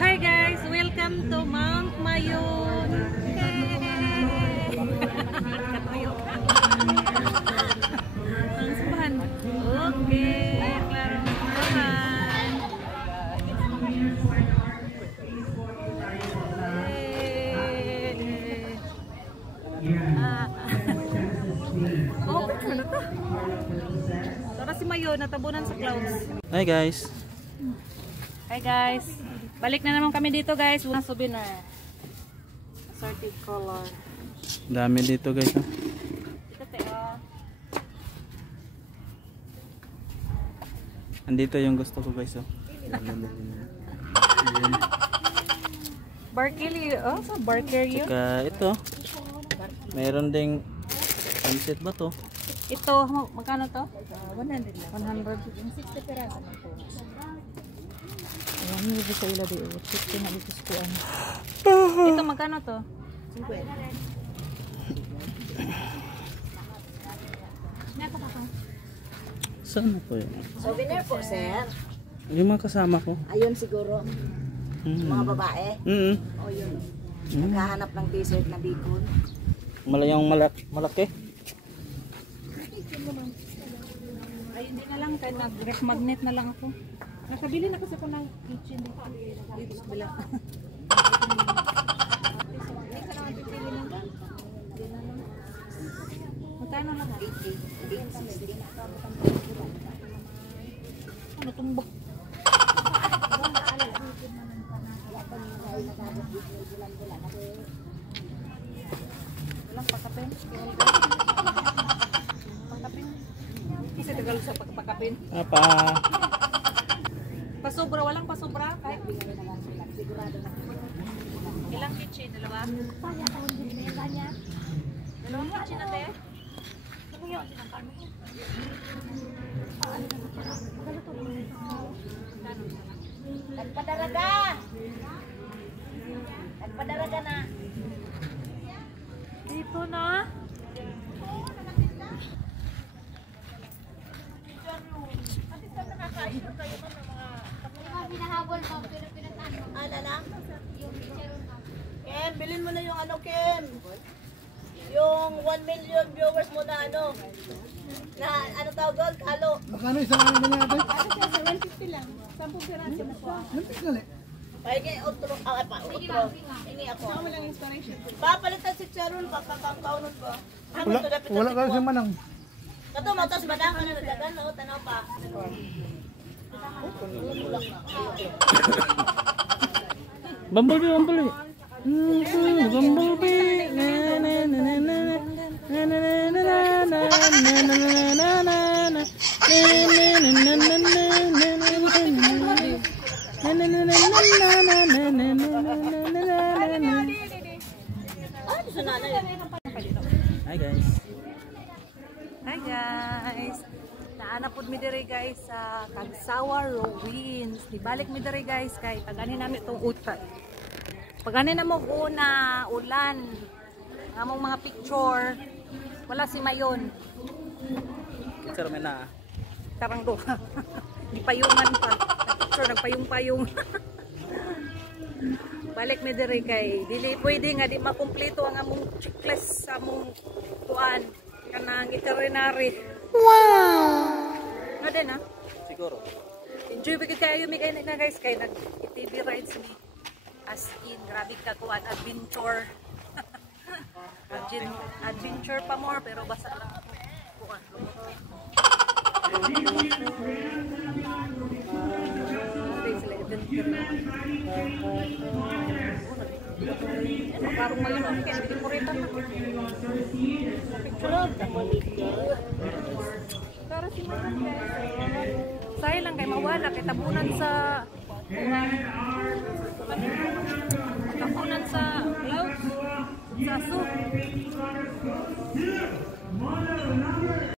Hi guys, welcome to Mount Mayon. Ang subahan. Okay, klaro subahan. Oh, picture na to. Tara si Mayon, natabunan sa clouds. Hi guys. Hi guys. Balik na naman kami dito guys. Unang souvenir. Assorted color. Dami dito guys. Ha? Ito te. Andito yung gusto ko guys. Oh. Barkili. Oh, so Barker yun. Saka ito. Mayroon ding sunset ba to? Ito, magkano to? 100 lang. 100. Yung 60 peraso na po. Ayan, hindi sa ila di. 60 na dito sa ano. Ito, magkano to? 50. Saan po yun? Souvenir po, sir. Yung mga kasama ko. Ayun siguro. Mga babae. O yun. Naghahanap ng t-shirt na bacon. Malayang malaki. Ayun din na lang. Kaya nag-ref magnet na lang ako. Nakabili na kasi ako ng kitchen dito. Dito sa bila. Magkano lang? 80. Ano tumbok? Walang pakapin. Pakapin. Kasi tagal sa pagpakapin. Apa? Pasobra, walang pasobra. Kahit ilang kitchen? Dalawa? Dalawang kitchen na te? Nagpadaraga! Nagpadaraga na. Dito na? Hinahabol mo, pero pinatan mo. Ano na? Yung chicharon mo. Ken, bilhin mo na yung ano, Ken. Yung 1 million viewers mo na ano. Na ano tawag? Halo. Magkano isang ano na natin? Ano siya, 150 lang. 10 piraso na po. Nampis na Pahingi, utro. Utro. Hingi ako. Saka mo lang inspiration. Papalitan si Charon, kakakaunon ko. Wala ka sa manang. Kato, matas badang ka na nagdagan. O, tanaw pa. Bumblebee. Bumblebee. Na na na na na. Na na na na na. Na na na na na. Hi guys. Hi guys. Naanapod mi diri guys sa Kagsawa Ruins. Dibalik mi diri guys kay pagani nami tong uta. Pagani na mo una ulan. Among mga picture. Wala si Mayon. Picture mo na. Karang duha. Di payungan pa. Picture nagpayong-payong. Balik mi diri kay dili pwede nga di makumpleto ang among checklist sa among kuan kanang itinerary. Wow! Nga din ha? Siguro. Enjoy ba kayo mi kay na guys kay nag TV rides mi. As in grabe ka kuan adventure. Adventure pa more pero basta lang kuan. Parang Mayon ang kaya hindi mo rin para si Mayon guys saya lang kay mawala kay tabunan sa clouds sa soup